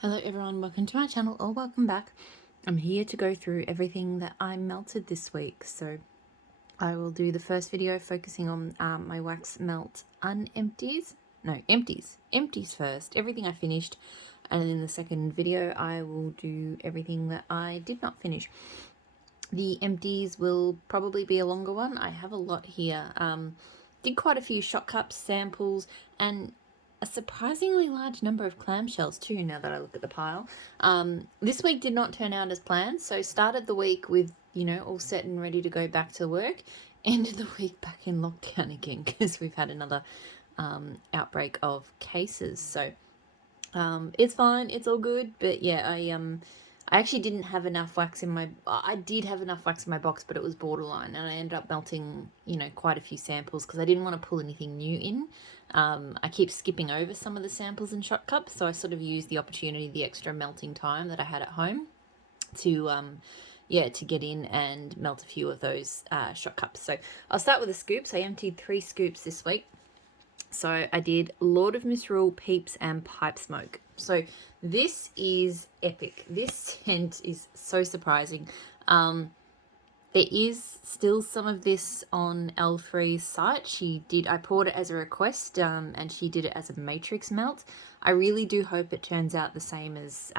Hello everyone, welcome to my channel or welcome back. I'm here to go through everything that I melted this week. So I will do the first video focusing on my wax melt empties first, everything I finished, and then in the second video I will do everything that I did not finish. The empties will probably be a longer one. I have a lot here. Did quite a few shot cups, samples, and a surprisingly large number of clamshells too, now that I look at the pile. This week did not turn out as planned, so started the week with, all set and ready to go back to work. Ended the week back in lockdown again because we've had another outbreak of cases. So it's fine, it's all good, but yeah, I actually didn't have enough wax in my... I did have enough wax in my box, but it was borderline, and I ended up melting, quite a few samples because I didn't want to pull anything new in. I keep skipping over some of the samples and shot cups, so I sort of used the opportunity, the extra melting time that I had at home to get in and melt a few of those shot cups. So I'll start with the scoops. I emptied 3 scoops this week. So I did Lord of Misrule, Peeps, and Pipe Smoke. So this is epic. This scent is so surprising. There is still some of this on L3's site. I poured it as a request, and she did it as a matrix melt. I really do hope it turns out the same as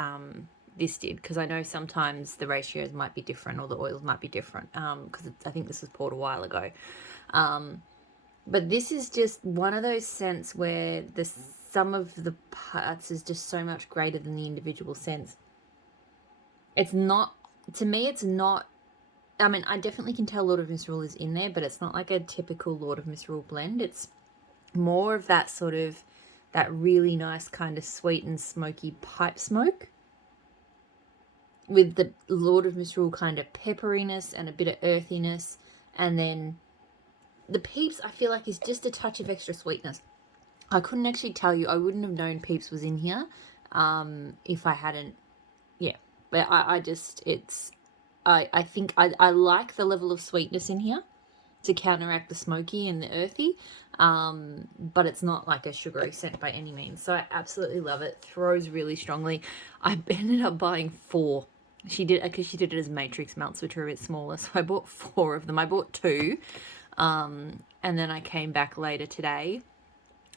this did, because I know sometimes the ratios might be different or the oils might be different, because I think this was poured a while ago. But this is just one of those scents where the sum of the parts is just so much greater than the individual scents. It's not, to me, it's not, I mean, I definitely can tell Lord of Misrule is in there, but it's not like a typical Lord of Misrule blend. It's more of that sort of, that really nice kind of sweet and smoky pipe smoke, with the Lord of Misrule kind of pepperiness and a bit of earthiness, and then the Peeps, I feel like, is just a touch of extra sweetness. I couldn't actually tell you. I wouldn't have known Peeps was in here if I hadn't. Yeah, but I think I like the level of sweetness in here to counteract the smoky and the earthy, but it's not like a sugary scent by any means. So I absolutely love it. Throws really strongly. I ended up buying 4. She did it as matrix melts, which are a bit smaller. So I bought 4 of them. I bought 2. And then I came back later today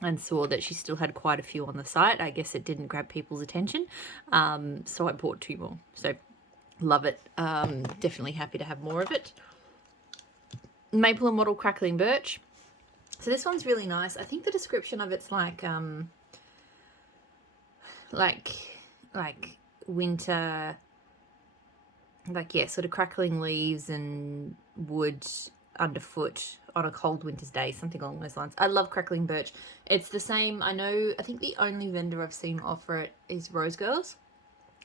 and saw that she still had quite a few on the site. I guess it didn't grab people's attention. So I bought 2 more. So love it. Definitely happy to have more of it. Maple and Wattle Crackling Birch. So this one's really nice. I think the description of it's like winter, sort of crackling leaves and wood underfoot on a cold winter's day, something along those lines. I love crackling birch. It's the same. I think the only vendor I've seen offer it is Rose Girls,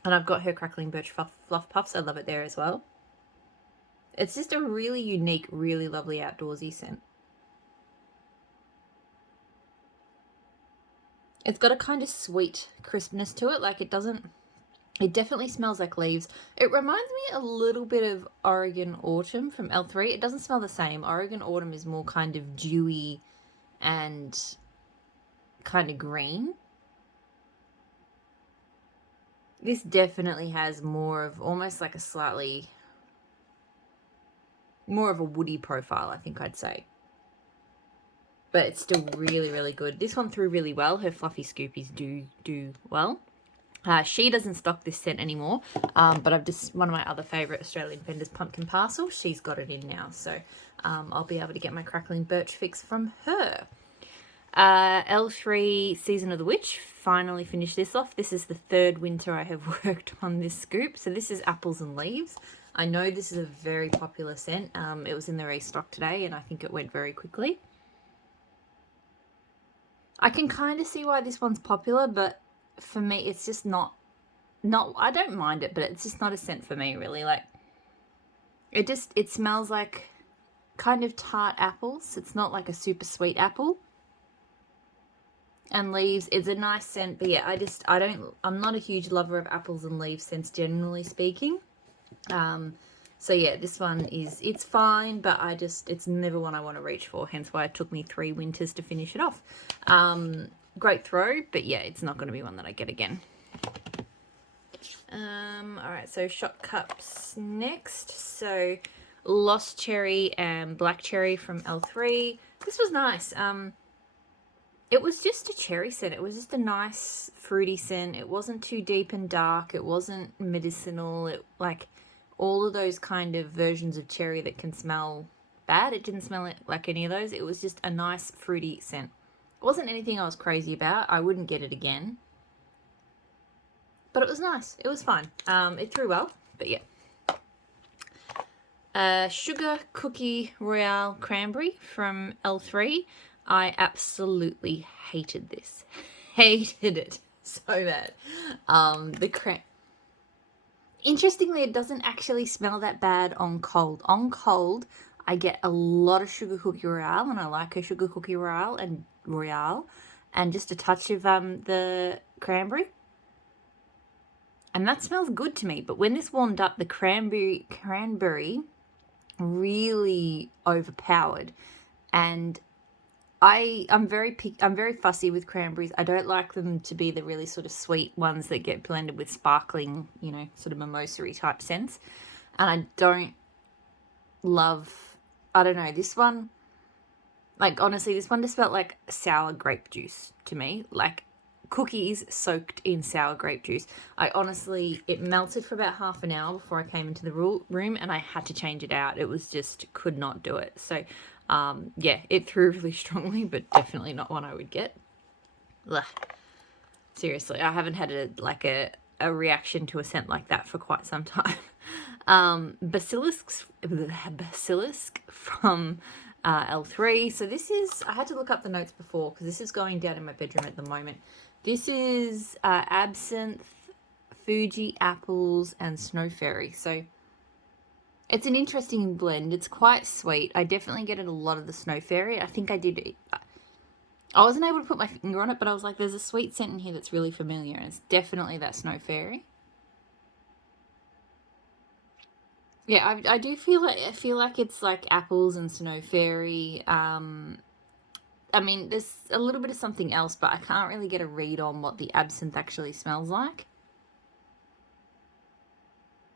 and I've got her crackling birch fluff puffs. I love it there as well. It's just a really unique, really lovely outdoorsy scent. It's got a kind of sweet crispness to it. Like, it definitely smells like leaves. It reminds me a little bit of Oregon Autumn from L3. It doesn't smell the same. Oregon Autumn is more kind of dewy and kind of green. This definitely has more of almost like a slightly more of a woody profile, I think I'd say. But it's still really, really good. This one threw really well. Her fluffy scoopies do well. She doesn't stock this scent anymore, but I've just, one of my other favourite Australian vendors, Pumpkin Parcel, she's got it in now. So I'll be able to get my crackling birch fix from her. L3 Season of the Witch, finally finished this off. This is the 3rd winter I have worked on this scoop. So this is Apples and Leaves. I know this is a very popular scent. It was in the restock today and I think it went very quickly. I can kind of see why this one's popular, but for me it's just not, I don't mind it, but it's just not a scent for me really. Like, it smells like kind of tart apples. It's not like a super sweet apple. And leaves, it's a nice scent, but yeah, I'm not a huge lover of apples and leaves scents generally speaking. So yeah, this one it's fine, but it's never one I want to reach for, hence why it took me 3 winters to finish it off. Great throw, but yeah, it's not going to be one that I get again. All right, so shot cups next. So Lost Cherry and Black Cherry from L3. This was nice. It was just a cherry scent. It was just a nice fruity scent. It wasn't too deep and dark. It wasn't medicinal. It like all of those kind of versions of cherry that can smell bad. It didn't smell like any of those. It was just a nice fruity scent. It wasn't anything I was crazy about. I wouldn't get it again. But it was nice. It was fine. It threw well, but yeah. Sugar Cookie Royale Cranberry from L3. I absolutely hated this. Hated it so bad. Interestingly, it doesn't actually smell that bad on cold. On cold, I get a lot of Sugar Cookie Royale, and I like a Sugar Cookie Royale, and just a touch of the cranberry. And that smells good to me. But when this warmed up, the cranberry really overpowered, and I'm very fussy with cranberries. I don't like them to be the really sort of sweet ones that get blended with sparkling, you know, sort of mimosa-y type scents. And I don't love, I don't know, this one, like honestly, this one just felt like sour grape juice to me. Like cookies soaked in sour grape juice. It melted for about half an hour before I came into the room, and I had to change it out. It was just, could not do it. So yeah, it threw really strongly, but definitely not one I would get. Ugh. Seriously, I haven't had a reaction to a scent like that for quite some time. Basilisk from L3. So this is, I had to look up the notes before because this is going down in my bedroom at the moment. This is absinthe, Fuji apples, and snow fairy. So it's an interesting blend. It's quite sweet. I definitely get it a lot of the snow fairy. I think I did. I wasn't able to put my finger on it, but I was like, there's a sweet scent in here that's really familiar, and it's definitely that snow fairy. Yeah, I do feel like it's like apples and snow fairy. I mean, there's a little bit of something else, but I can't really get a read on what the absinthe actually smells like.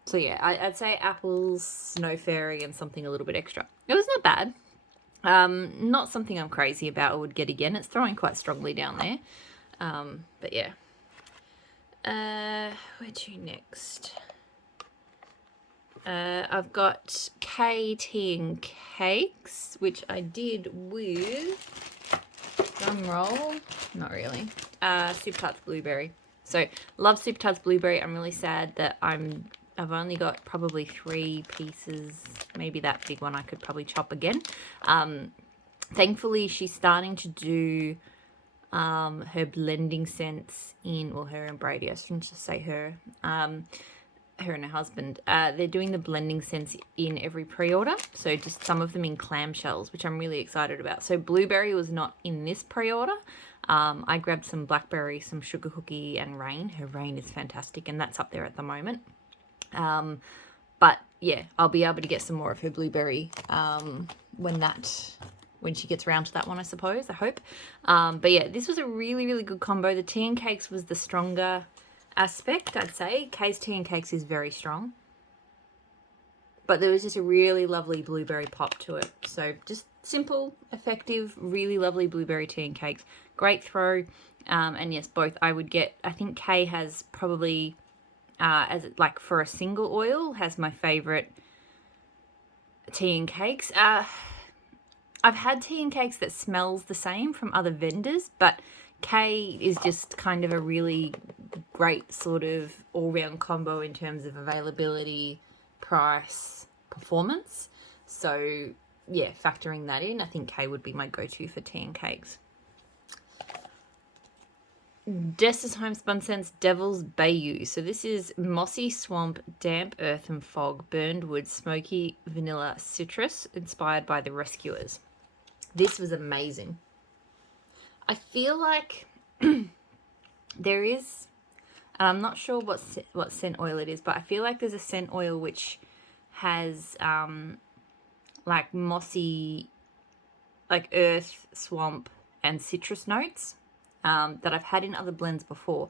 So yeah, I'd say apples, snow fairy, and something a little bit extra. It was not bad. Not something I'm crazy about or would get again. It's throwing quite strongly down there. But yeah. Where to next? I've got Tea and Cakes, which I did with, drum roll, not really, Super Tarts Blueberry. So love Super Tarts Blueberry. I'm really sad that I've only got probably 3 pieces, maybe that big one I could probably chop again. Thankfully, she's starting to do her blending scents in, well, her and Brady, I shouldn't just say her, her and her husband, they're doing the blending scents in every pre-order. So just some of them in clamshells, which I'm really excited about. So blueberry was not in this pre-order. I grabbed some blackberry, some sugar cookie, and rain. Her rain is fantastic, and that's up there at the moment. But yeah, I'll be able to get some more of her blueberry when she gets around to that one, I suppose, I hope. But yeah, this was a really, really good combo. The Tea and Cakes was the stronger aspect, I'd say. Kay's Tea and Cakes is very strong. But there was just a really lovely blueberry pop to it. So just simple, effective, really lovely blueberry Tea and Cakes. Great throw. And yes, both I would get. I think Kay has probably, like for a single oil, has my favourite tea and cakes. I've had tea and cakes that smells the same from other vendors, but Kay is just kind of a really great sort of all-round combo in terms of availability, price, performance. So yeah, factoring that in, I think Kay would be my go-to for tea and cakes. Jess's Homespun Scents Devil's Bayou. So this is mossy swamp, damp earth and fog, burned wood, smoky vanilla citrus, inspired by the Rescuers. This was amazing. I feel like there is, and I'm not sure what scent oil it is, but I feel like there's a scent oil which has like mossy, like earth, swamp, and citrus notes that I've had in other blends before.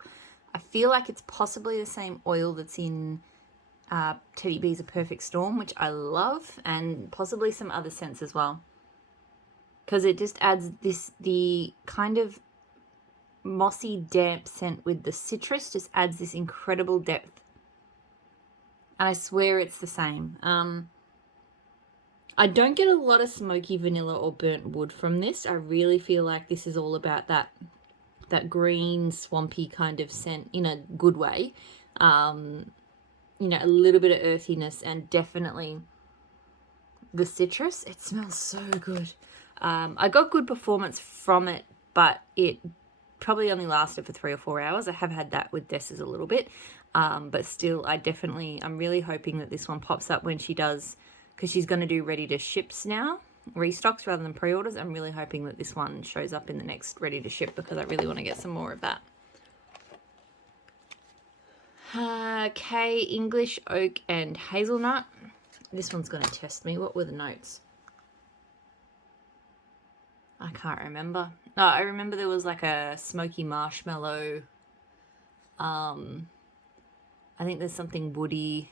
I feel like it's possibly the same oil that's in Teddy B's A Perfect Storm, which I love, and possibly some other scents as well. Because it just adds the kind of mossy, damp scent with the citrus, just adds this incredible depth. And I swear it's the same. I don't get a lot of smoky vanilla or burnt wood from this. I really feel like this is all about that green, swampy kind of scent in a good way. You know, a little bit of earthiness and definitely the citrus. It smells so good. I got good performance from it, but it probably only lasted for 3 or 4 hours. I have had that with Dessa's a little bit, but still, I'm really hoping that this one pops up when she does, because she's going to do ready to ships now, restocks rather than pre-orders. I'm really hoping that this one shows up in the next ready to ship, because I really want to get some more of that. K, English Oak and Hazelnut. This one's going to test me. What were the notes? I can't remember. Oh, I remember there was like a smoky marshmallow. I think there's something woody.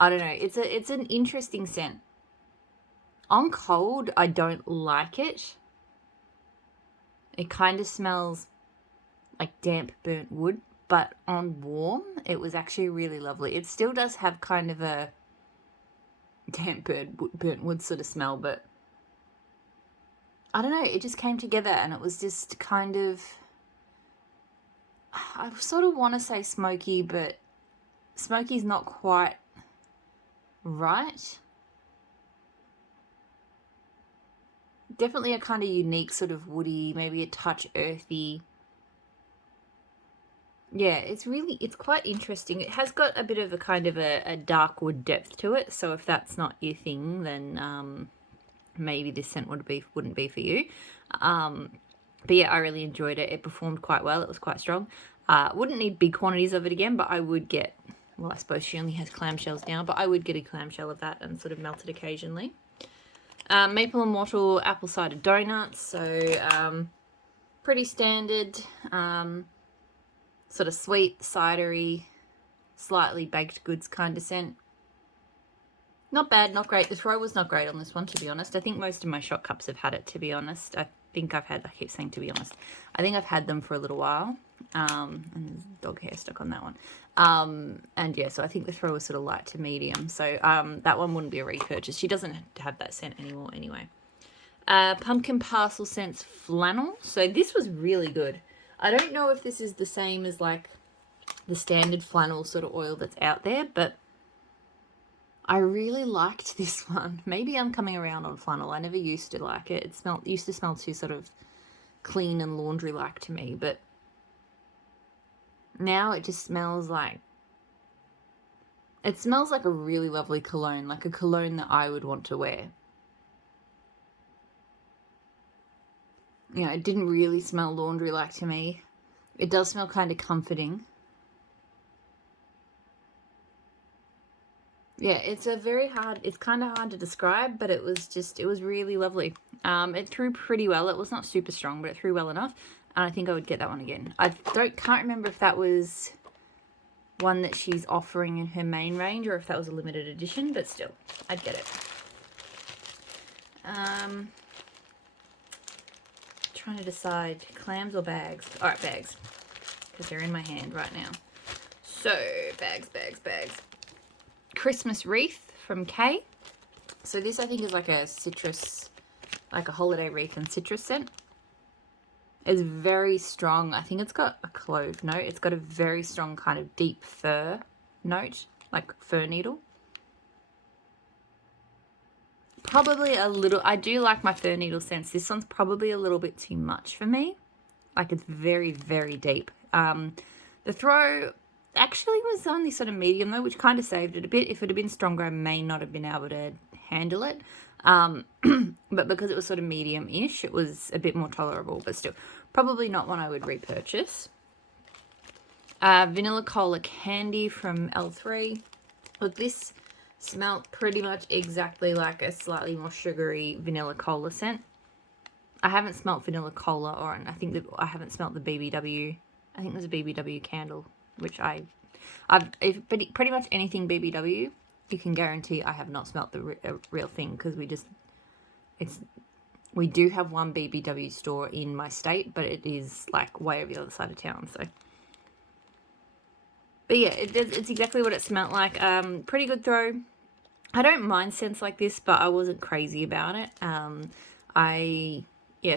I don't know. It's an interesting scent. On cold, I don't like it. It kind of smells like damp burnt wood, but on warm, it was actually really lovely. It still does have kind of a damp burnt wood sort of smell, but I don't know, it just came together and it was just kind of, I sort of want to say smoky, but smoky's not quite right. Definitely a kind of unique sort of woody, maybe a touch earthy. Yeah, it's quite interesting. It has got a bit of a kind of a dark wood depth to it. So if that's not your thing, then maybe this scent wouldn't be for you. But yeah, I really enjoyed it. It performed quite well. It was quite strong. Wouldn't need big quantities of it again, but I would get, well, I suppose she only has clamshells now, but I would get a clamshell of that and sort of melt it occasionally. Maple and Wattle apple cider donuts. So pretty standard, sort of sweet, cidery, slightly baked goods kind of scent. Not bad, not great. The throw was not great on this one, to be honest. I think most of my shot cups have had it, to be honest. I keep saying to be honest. I think I've had them for a little while. And there's dog hair stuck on that one. And yeah, so I think the throw was sort of light to medium. So that one wouldn't be a repurchase. She doesn't have that scent anymore anyway. Pumpkin Parcel Scents Flannel. So this was really good. I don't know if this is the same as like the standard flannel sort of oil that's out there, but I really liked this one. Maybe I'm coming around on flannel. I never used to like it. It used to smell too sort of clean and laundry-like to me, but now it just smells like, it smells like a really lovely cologne, like a cologne that I would want to wear. You know, it didn't really smell laundry-like to me. It does smell kind of comforting. Yeah, it's kind of hard to describe, but it was really lovely. It threw pretty well. It was not super strong, but it threw well enough. And I think I would get that one again. I can't remember if that was one that she's offering in her main range or if that was a limited edition, but still, I'd get it. Trying to decide clams or bags. All right, bags, because they're in my hand right now. So, bags. Christmas wreath from K. So this I think is like a citrus, like a holiday wreath and citrus scent. It's very strong. I think it's got a clove note. It's got a very strong kind of deep fir note, like fir needle. Probably a little, I do like my fir needle scents. This one's probably a little bit too much for me. Like it's very, very deep. The throw actually was only sort of medium though, which kind of saved it a bit. If it had been stronger, I may not have been able to handle it. But because it was sort of medium-ish, it was a bit more tolerable, but still probably not one I would repurchase. Vanilla Cola Candy from L3. Look, this smelled pretty much exactly like a slightly more sugary vanilla cola scent. I haven't smelt vanilla cola, or I think that I haven't smelt the BBW I think there's a BBW candle, which pretty much anything BBW, you can guarantee I have not smelt the real thing, because we do have one BBW store in my state, but it is like way over the other side of town. So, but yeah, it's exactly what it smelled like. Pretty good throw. I don't mind scents like this, but I wasn't crazy about it.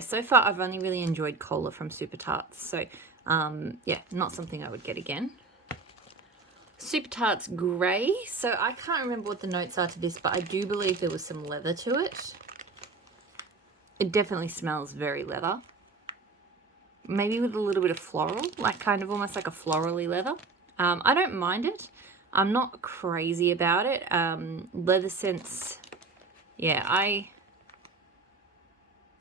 So far I've only really enjoyed Cola from Super Tarts. So, yeah, not something I would get again. Super Tarts Grey. So I can't remember what the notes are to this, but I do believe there was some leather to it. It definitely smells very leather. Maybe with a little bit of floral, like kind of almost like a florally leather. I don't mind it. I'm not crazy about it. Leather scents, yeah,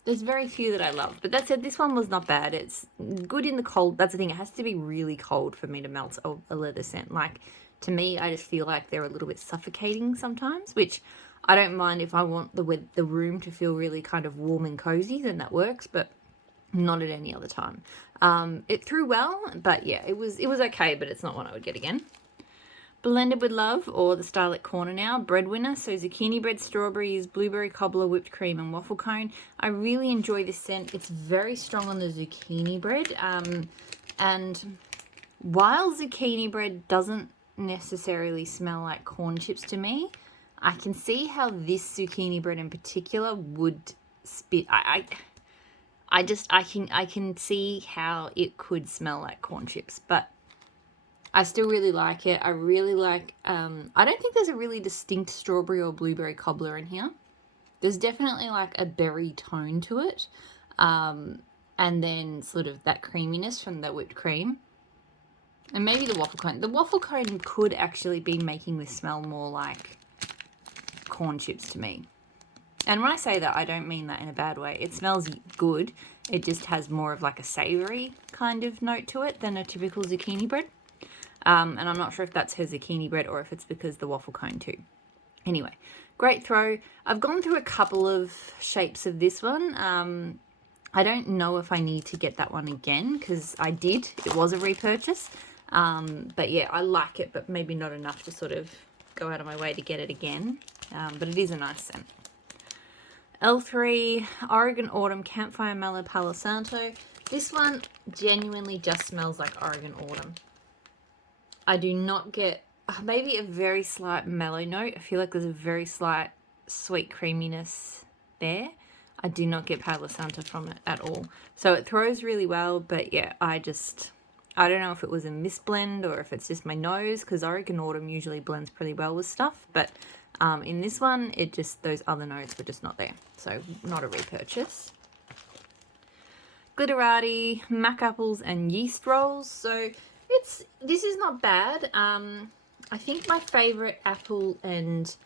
there's very few that I love. But that said, this one was not bad. It's good in the cold. That's the thing. It has to be really cold for me to melt a leather scent. Like, to me, I just feel like they're a little bit suffocating sometimes, which I don't mind. If I want the room to feel really kind of warm and cozy, then that works, but not at any other time. It threw well, but yeah, it was okay, but it's not one I would get again. Blended with Love, or the style at Corner Now, Breadwinner. So zucchini bread, strawberries, blueberry cobbler, whipped cream, and waffle cone. I really enjoy this scent. It's very strong on the zucchini bread. And while zucchini bread doesn't necessarily smell like corn chips to me, I can see how this zucchini bread in particular would spit. I can see how it could smell like corn chips, but I still really like it. I really like, I don't think there's a really distinct strawberry or blueberry cobbler in here. There's definitely like a berry tone to it. And then sort of that creaminess from the whipped cream. And maybe the waffle cone. The waffle cone could actually be making this smell more like corn chips to me. And when I say that, I don't mean that in a bad way. It smells good. It just has more of like a savory kind of note to it than a typical zucchini bread. And I'm not sure if that's her zucchini bread or if it's because the waffle cone too. Anyway, great throw. I've gone through a couple of shapes of this one. I don't know if I need to get that one again, because I did. It was a repurchase. But yeah, I like it, but maybe not enough to sort of go out of my way to get it again. But it is a nice scent. L3, Oregon Autumn, Campfire Mellow Palo Santo. This one genuinely just smells like Oregon Autumn. I do not get, maybe a very slight mellow note. I feel like there's a very slight sweet creaminess there. I do not get Palo Santo from it at all. So it throws really well, but yeah, I don't know if it was a misblend or if it's just my nose, because Oregon Autumn usually blends pretty well with stuff, but in this one, those other notes were just not there. So not a repurchase. Glitterati, Mac Apples, and Yeast Rolls. So this is not bad. I think my favorite apple and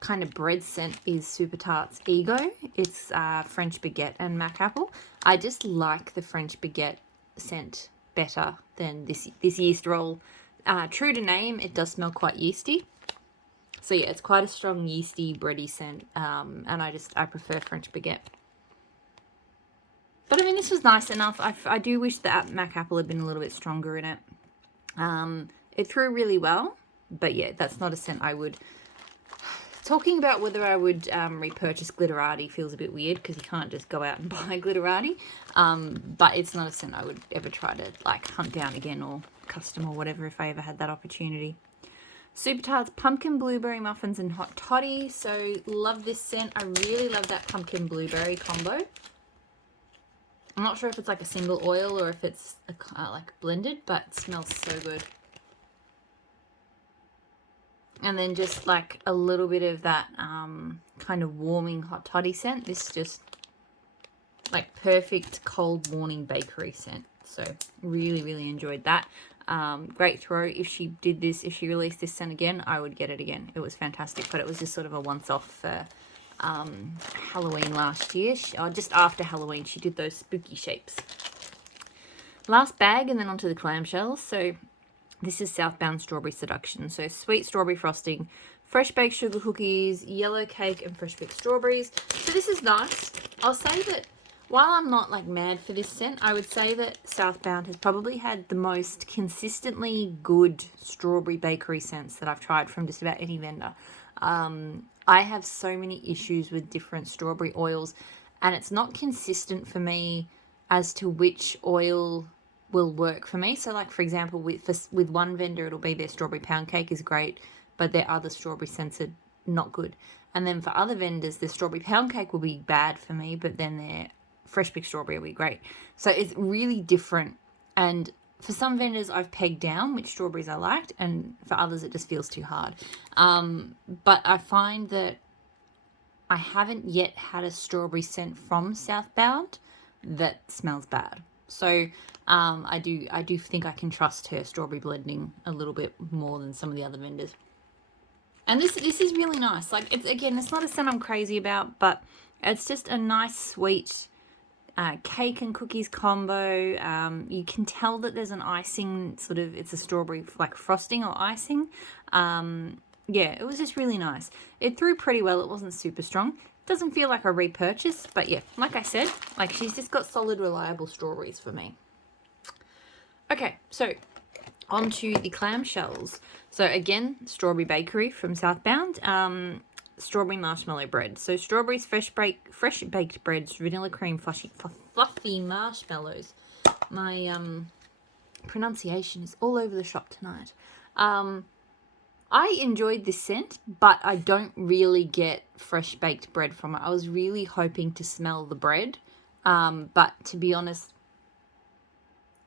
kind of bread scent is Super Tarts Ego. It's French Baguette and Mac Apple. I just like the French Baguette scent better than this yeast roll. True to name, it does smell quite yeasty. So yeah, it's quite a strong yeasty bready scent, and I prefer French Baguette. But I mean, this was nice enough. I do wish the Mac Apple had been a little bit stronger in it. It threw really well, but yeah, that's not a scent I would... Talking about whether I would repurchase Glitterati feels a bit weird, because you can't just go out and buy Glitterati. But it's not a scent I would ever try to like hunt down again, or custom or whatever, if I ever had that opportunity. Super Tarts Pumpkin Blueberry Muffins and Hot Toddy. So love this scent. I really love that pumpkin blueberry combo. I'm not sure if it's like a single oil or if it's like blended, but it smells so good. And then just like a little bit of that kind of warming hot toddy scent. This just like perfect cold morning bakery scent. So really, really enjoyed that. Great throw. If she released this scent again, I would get it again. It was fantastic, but it was just sort of a once-off for Halloween last year. Just after Halloween, she did those spooky shapes. Last bag, and then onto the clamshells. So this is Southbound Strawberry Seduction. So sweet strawberry frosting, fresh baked sugar cookies, yellow cake, and fresh baked strawberries. So this is nice. I'll say that while I'm not like mad for this scent, I would say that Southbound has probably had the most consistently good strawberry bakery scents that I've tried from just about any vendor. I have so many issues with different strawberry oils, and it's not consistent for me as to which oil will work for me. So like, for example, with one vendor, it'll be their strawberry pound cake is great, but their other strawberry scents are not good. And then for other vendors, the strawberry pound cake will be bad for me, but then their fresh picked strawberry will be great. So it's really different. And for some vendors, I've pegged down which strawberries I liked, and for others, it just feels too hard. But I find that I haven't yet had a strawberry scent from Southbound that smells bad. So I do think I can trust her strawberry blending a little bit more than some of the other vendors. And this is really nice. Like, it's not a scent I'm crazy about, but it's just a nice sweet cake and cookies combo. You can tell that there's an icing, sort of, it's a strawberry like frosting or icing. Yeah, it was just really nice. It threw pretty well. It wasn't super strong. Doesn't feel like a repurchase, but yeah, like I said, like she's just got solid, reliable strawberries for me. Okay, so on to the clamshells. So again, strawberry bakery from Southbound. Strawberry marshmallow bread. So strawberries, fresh baked breads, vanilla cream, fluffy marshmallows. My pronunciation is all over the shop tonight. I enjoyed this scent, but I don't really get fresh baked bread from it. I was really hoping to smell the bread, but to be honest,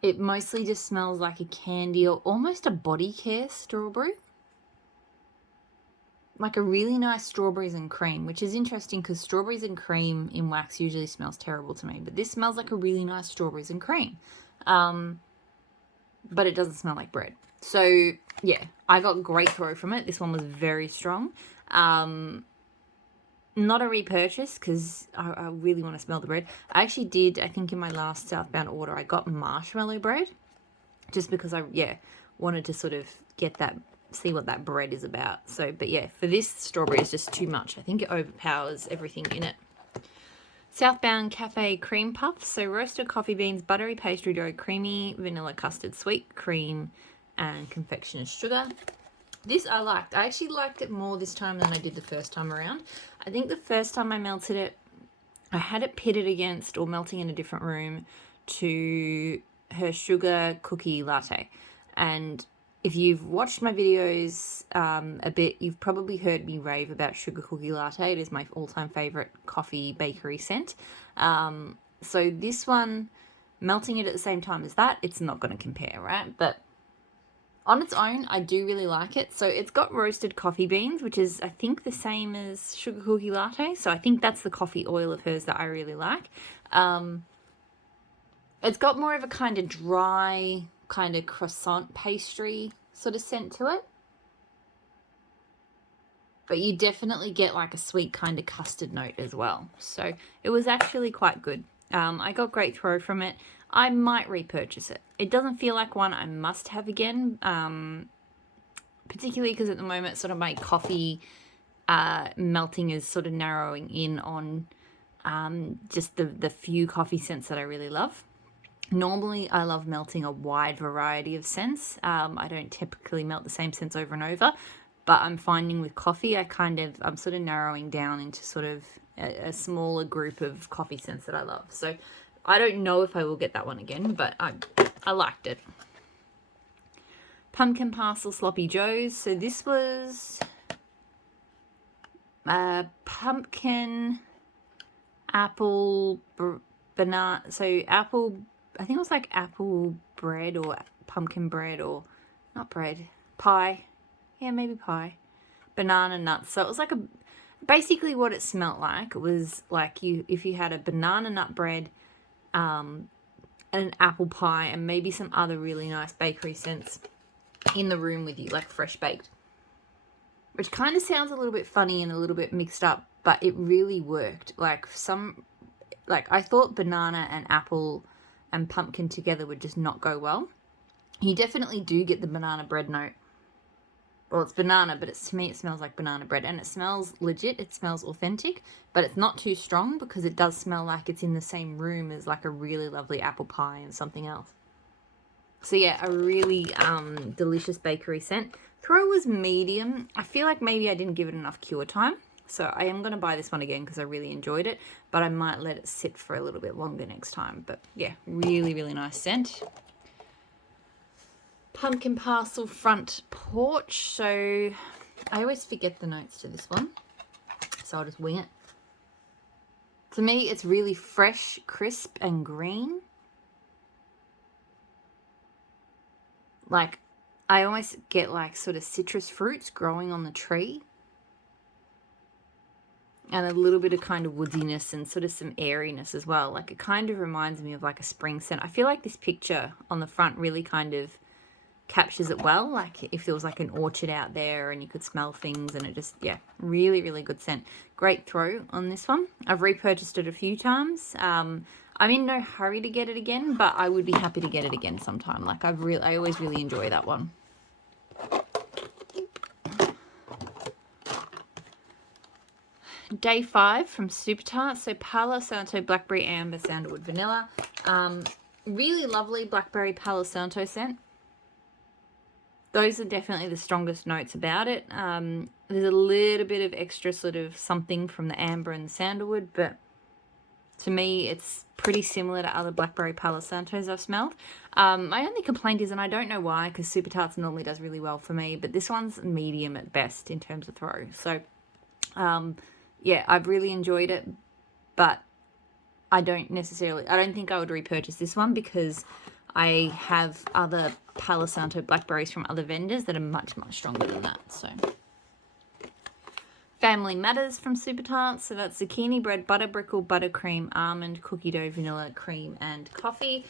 it mostly just smells like a candy or almost a body care strawberry. Like a really nice strawberries and cream, which is interesting because strawberries and cream in wax usually smells terrible to me. But this smells like a really nice strawberries and cream. But it doesn't smell like bread. So, yeah, I got great throw from it. This one was very strong. Not a repurchase because I really want to smell the bread. I actually did, I think in my last Southbound order, I got marshmallow bread. Just because I wanted to sort of get that, see what that bread is about. So, but yeah, for this, strawberry is just too much. I think it overpowers everything in it. Southbound Café cream puffs. So roasted coffee beans, buttery pastry dough, creamy vanilla custard, sweet cream, and confectioner's sugar. This I liked. I actually liked it more this time than I did the first time around. I think the first time I melted it, I had it pitted against or melting in a different room to her sugar cookie latte. And if you've watched my videos a bit, you've probably heard me rave about sugar cookie latte. It is my all-time favorite coffee bakery scent. So this one, melting it at the same time as that, it's not going to compare, right? But on its own, I do really like it. So it's got roasted coffee beans, which is, I think, the same as sugar cookie latte. So I think that's the coffee oil of hers that I really like. It's got more of a kind of dry, kind of croissant pastry sort of scent to it. But you definitely get like a sweet kind of custard note as well. So it was actually quite good. I got great throw from it. I might repurchase it. It doesn't feel like one I must have again, particularly because at the moment sort of my coffee melting is sort of narrowing in on just the few coffee scents that I really love. Normally, I love melting a wide variety of scents. I don't typically melt the same scents over and over, but I'm finding with coffee, I'm sort of narrowing down into sort of a smaller group of coffee scents that I love. So I don't know if I will get that one again, but I liked it. Pumpkin Parcel Sloppy Joes. So this was pumpkin, apple, banana. So apple, I think it was like apple bread or pumpkin bread or not bread, pie. Yeah, maybe pie. Banana nuts. So it was like basically what it smelled like. It was like if you had a banana nut bread, and an apple pie and maybe some other really nice bakery scents in the room with you, like fresh baked. Which kind of sounds a little bit funny and a little bit mixed up, but it really worked. Like I thought banana and apple and pumpkin together would just not go well. You definitely do get the banana bread note. well, it's banana, but to me it smells like banana bread, and it smells legit. It smells authentic, but it's not too strong because it does smell like it's in the same room as like a really lovely apple pie and something else. So yeah, a really delicious bakery scent. Throw was medium. I feel like maybe I didn't give it enough cure time. So I am going to buy this one again because I really enjoyed it, but I might let it sit for a little bit longer next time. But yeah, really, really nice scent. Pumpkin Parcel Front Porch. So I always forget the notes to this one, so I'll just wing it. To me, it's really fresh, crisp, and green. Like, I almost get like sort of citrus fruits growing on the tree. And a little bit of kind of woodiness and sort of some airiness as well. Like, it kind of reminds me of like a spring scent. I feel like this picture on the front really kind of captures it well. Like if there was like an orchard out there and you could smell things, and it just, yeah, really, really good scent. Great throw on this one. I've repurchased it a few times. I'm in no hurry to get it again, but I would be happy to get it again sometime. Like I always really enjoy that one. Day 5 from Super Tart. So Palo Santo, Blackberry, Amber, Sandalwood, Vanilla. Really lovely Blackberry Palo Santo scent. Those are definitely the strongest notes about it. There's a little bit of extra sort of something from the Amber and the Sandalwood, but to me, it's pretty similar to other Blackberry Palo Santos I've smelled. My only complaint is, and I don't know why, because Super Tarts normally does really well for me, but this one's medium at best in terms of throw. So, yeah, I've really enjoyed it, but I don't think I would repurchase this one because I have other Palo Santo blackberries from other vendors that are much, much stronger than that. So, Family Matters from Super Tarts. So that's zucchini bread, butter brickle, buttercream, almond, cookie dough, vanilla, cream, and coffee.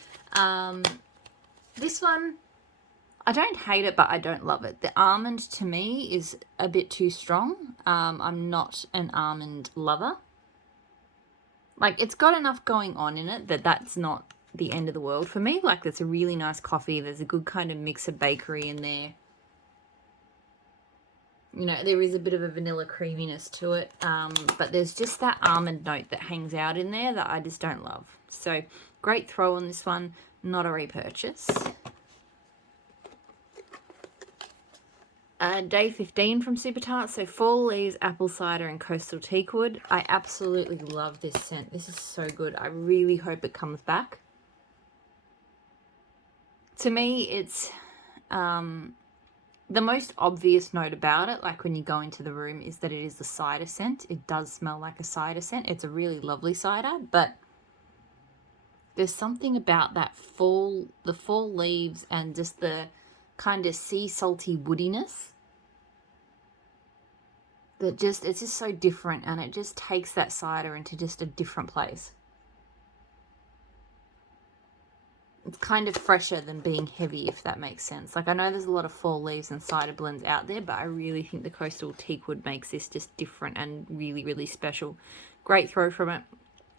This one, I don't hate it, but I don't love it. The almond to me is a bit too strong. I'm not an almond lover. Like, it's got enough going on in it that's not the end of the world for me. Like, it's a really nice coffee. There's a good kind of mix of bakery in there. You know, there is a bit of a vanilla creaminess to it, but there's just that almond note that hangs out in there that I just don't love. So, great throw on this one, not a repurchase. Day 15 from Super Tart. So Fall Leaves, Apple Cider, and Coastal Teakwood. I absolutely love this scent. This is so good. I really hope it comes back. To me, it's the most obvious note about it, like when you go into the room, is that it is the cider scent. It does smell like a cider scent. It's a really lovely cider, but there's something about the fall leaves and just the kind of sea salty woodiness that it's just so different, and it just takes that cider into just a different place. It's kind of fresher than being heavy, if that makes sense. Like, I know there's a lot of fall leaves and cider blends out there, but I really think the Coastal Teakwood makes this just different and really, really special. Great throw from it.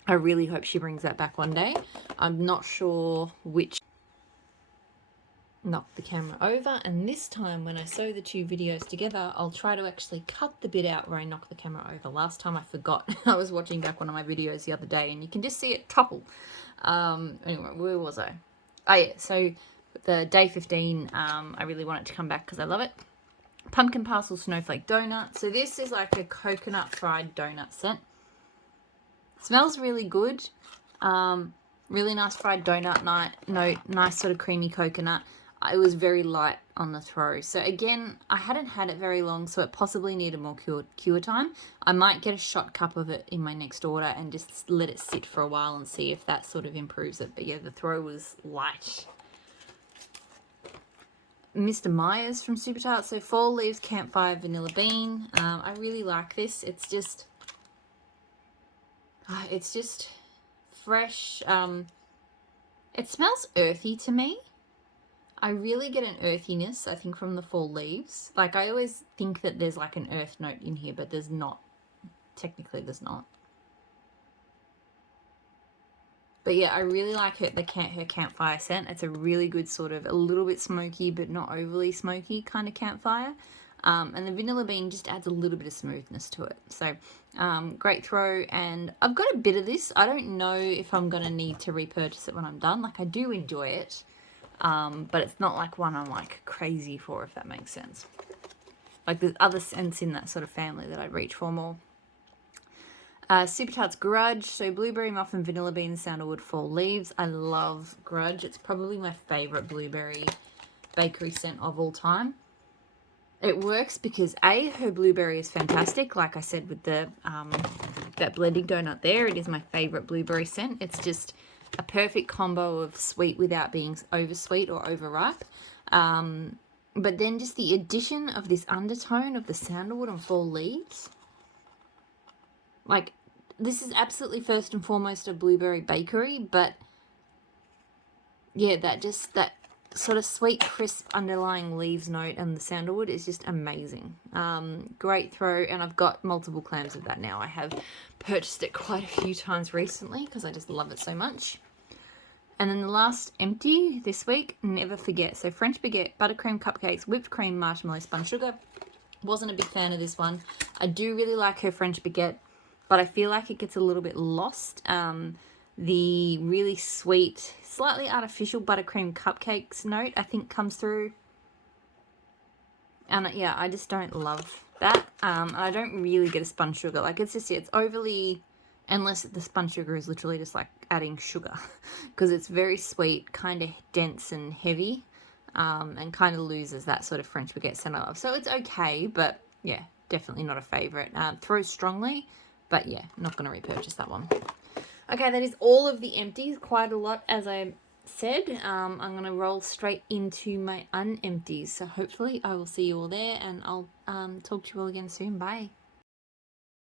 I really hope she brings that back one day. I'm not sure which. Knock the camera over, and this time when I sew the two videos together, I'll try to actually cut the bit out where I knock the camera over. Last time I forgot. I was watching back one of my videos the other day and you can just see it topple. Anyway, where was I? Oh yeah, so the day 15, I really want it to come back because I love it. Pumpkin Parcel Snowflake Donut. So this is like a coconut fried donut scent. Smells really good. Really nice fried donut note, nice sort of creamy coconut. It was very light on the throw. So again, I hadn't had it very long, so it possibly needed more cure time. I might get a shot cup of it in my next order and just let it sit for a while and see if that sort of improves it. But yeah, the throw was light. Mr. Myers from Super Tart. So Fall Leaves, Campfire, Vanilla Bean. I really like this. It's just fresh. It smells earthy to me. I really get an earthiness, I think, from the fall leaves. Like, I always think that there's like an earth note in here, but there's not. Technically, there's not. But yeah, I really like her campfire scent. It's a really good sort of, a little bit smoky, but not overly smoky kind of campfire. And the vanilla bean just adds a little bit of smoothness to it. So great throw, and I've got a bit of this. I don't know if I'm going to need to repurchase it when I'm done. Like, I do enjoy it, but it's not like one I'm like crazy for, if that makes sense. Like, there's other scents in that sort of family that I'd reach for more. Super Tarts Grudge, so blueberry muffin, vanilla bean, sandalwood, fall leaves. I love Grudge. It's probably my favourite blueberry bakery scent of all time. It works because her blueberry is fantastic. Like I said with the that blending donut there, it is my favourite blueberry scent. It's just a perfect combo of sweet without being oversweet or overripe. But then just the addition of this undertone of the sandalwood and fall leaves. Like, this is absolutely first and foremost a blueberry bakery, but yeah, that sort of sweet, crisp underlying leaves note and the sandalwood is just amazing. Great throw, and I've got multiple clams of that now. I have purchased it quite a few times recently because I just love it so much. And then the last empty this week, never forget. So French baguette, buttercream cupcakes, whipped cream, marshmallow, spun sugar. Wasn't a big fan of this one. I do really like her French baguette, but I feel like it gets a little bit lost. The really sweet, slightly artificial buttercream cupcakes note, I think, comes through. And yeah, I just don't love that. I don't really get a spun sugar. Like, it's overly, unless the spun sugar is literally just like adding sugar, because it's very sweet, kind of dense and heavy, and kind of loses that sort of French baguette scent I love. So it's okay, but yeah, definitely not a favourite. Throws strongly, but yeah, not going to repurchase that one. Okay, that is all of the empties, quite a lot, as I said. I'm going to roll straight into my unempties. So hopefully I will see you all there, and I'll talk to you all again soon. Bye.